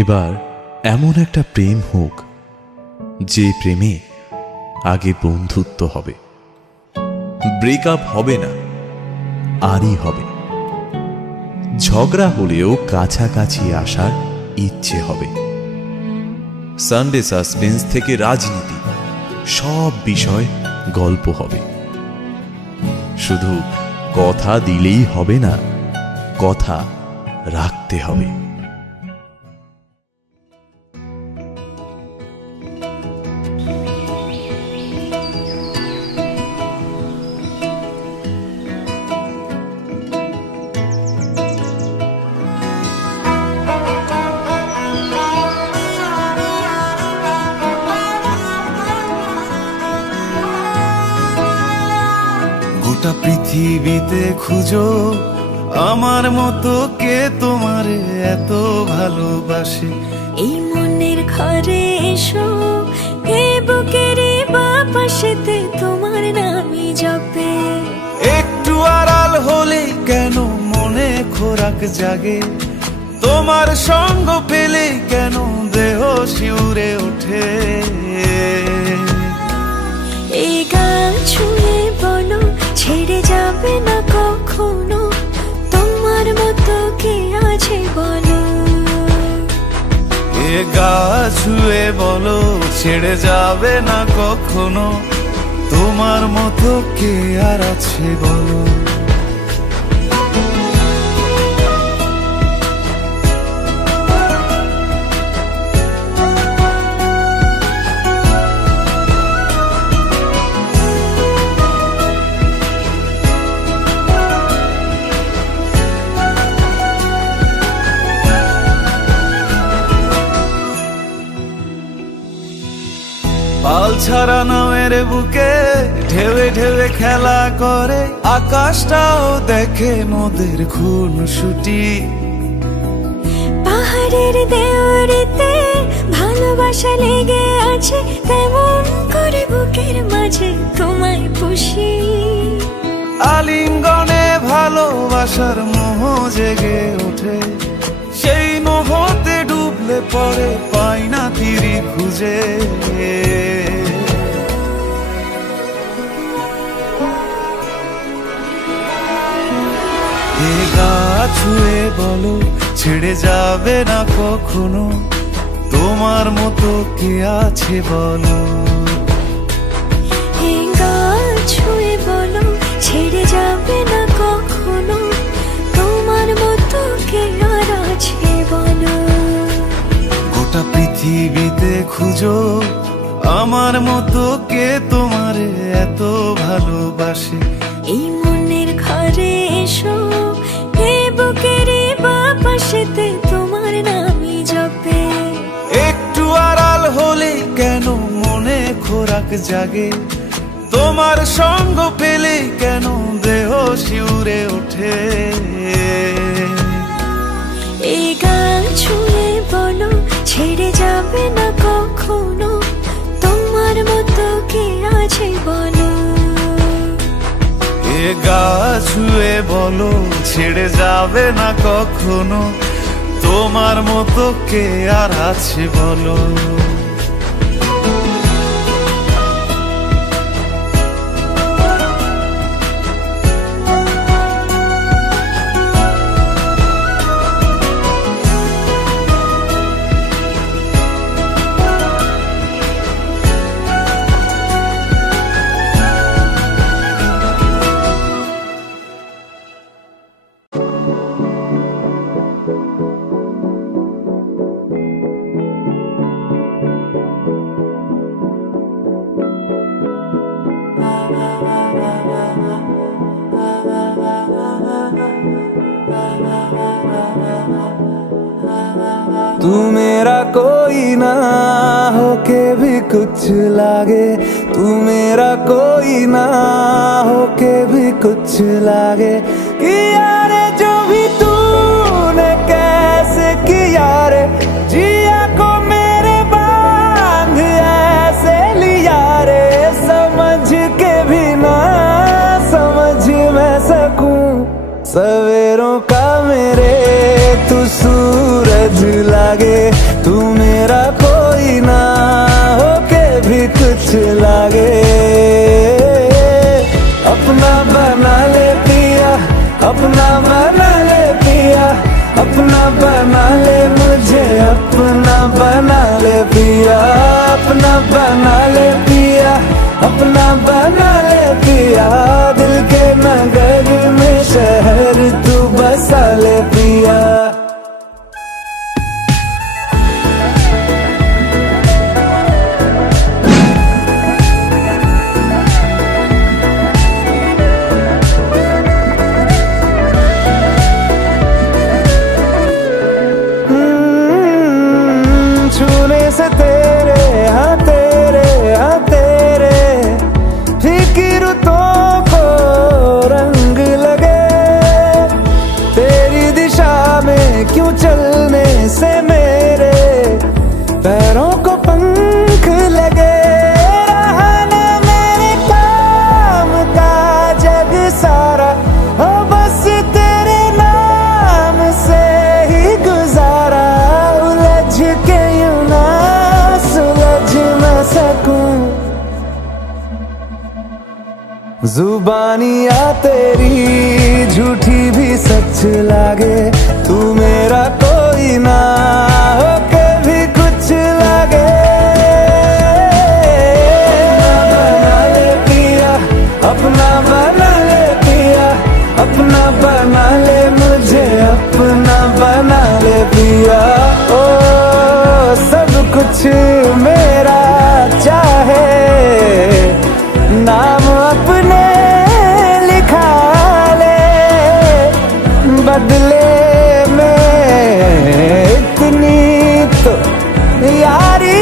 এবার এমন একটা প্রেম হোক যে প্রেমে আগে বন্ধুত্ব হবে, ব্রেকআপ হবে না, আরই হবে। ঝগড়া হলেও কাছাকাছি আসার ইচ্ছে হবে। সানডে সাসপেন্স থেকে রাজনীতি, সব বিষয় গল্প হবে। শুধু কথা দিলেই হবে না, কথা রাখতে হবে। গোটা পৃথিবীতে খুঁজো আমার মতো কে তোমারে এত ভালোবাসে। এই মনের ঘরে এসো, এ বুকের বাপাশেতে তোমার নামই জপে। একটু আড়াল হলেই কেন মনে খোরাক জাগে, তোমার সঙ্গ পেলেই কেন দেহ শিউরে ওঠে। এই গান ছুঁয়ে বলো ছেড়ে যাবে না কখনো, তোমার মতো কে আছে বলো। এ গা ছুঁয়ে বলো ছেড়ে যাবে না কখনো, তোমার মতো কে আর আছে বলো। পাল ছাড়া নামের বুকে ঢেউে ঢেউে খেলা করে, আকাশটাও দেখে মোদের খুনসুটি। পাহাড়ের দেওয়ারিতে ভালোবাসা লেগে আছে, তেমন করে বুকের মাঝে তোমায় পুষি। আলিঙ্গনে ভালোবাসার মোহ জেগে ওঠে, সেই মোহতে ডুবলে পরে পাই না তীরি খুঁজে। এ গা ছুঁয়ে বলো ছেড়ে যাবে না কখনো, তোমার মতো কে আছে বলো। এ গা ছুঁয়ে বলো ছেড়ে যাবে না কখনো, তোমার মতো কে আর আছে বলো। গোটা পৃথিবীতে খুঁজো আমার মতো কে তোমারে এত ভালোবাসে। এই মনের ঘরে এসো, এ বুকের বাপাশেতে তোমার নামই জপে। একটু আড়াল হলেই কেন মনে খোরাক জাগে, তোমার সঙ্গ পেলেই কেন দেহ শিউরে ওঠে। এই গান ছুঁয়ে বলো ছেড়ে যাবে না কখনো, তোমার মতো কে আছে বলো। এ গা ছুঁয়ে বলো ছেড়ে যাবে না কখনো, তোমার মতো কে আর আছে বলো। तू मेरा कोई ना होके भी कुछ लागे, तू मेरा कोई ना होके भी कुछ लागे। किया रे जो भी तूने कैसे किया रे, जिया को मेरे बांध ऐसे लिया रे। समझ के भी ना समझ मैं सकूं, सवेरों का मेरे तू सूरज लागे। मेरा कोई ना होके भी कुछ लागे। अपना बना ले पिया, अपना बना ले पिया, अपना बना ले मुझे, अपना बना ले पिया, अपना बना ले पिया, अपना बना ले पिया। दिल के नगर में शहर तू बसा ले पिया। छूने से तेरे हाँ तेरे हाँ तेरे फीकी रुतों को रंग लगे। तेरी दिशा में क्यों चलने से मेरे पैरों को पंख लगे। रहा ना मेरे काम का जग सारा, हो बस तेरे नाम से ही गुजारा। उलझ के यूं ना सुलझ न सकूं, जुबानियाँ तेरी झूठी भी सच लागे। तू मेरा कोई ना होके भी कुछ लागे। अपना बना ले पिया, अपना बना ले पिया, अपना बना ले मुझे, अपना बना ले पिया। ओ सब कुछ मेरा चाहे, नाम अपने लिखा ले। बदले में इतनी तो यारी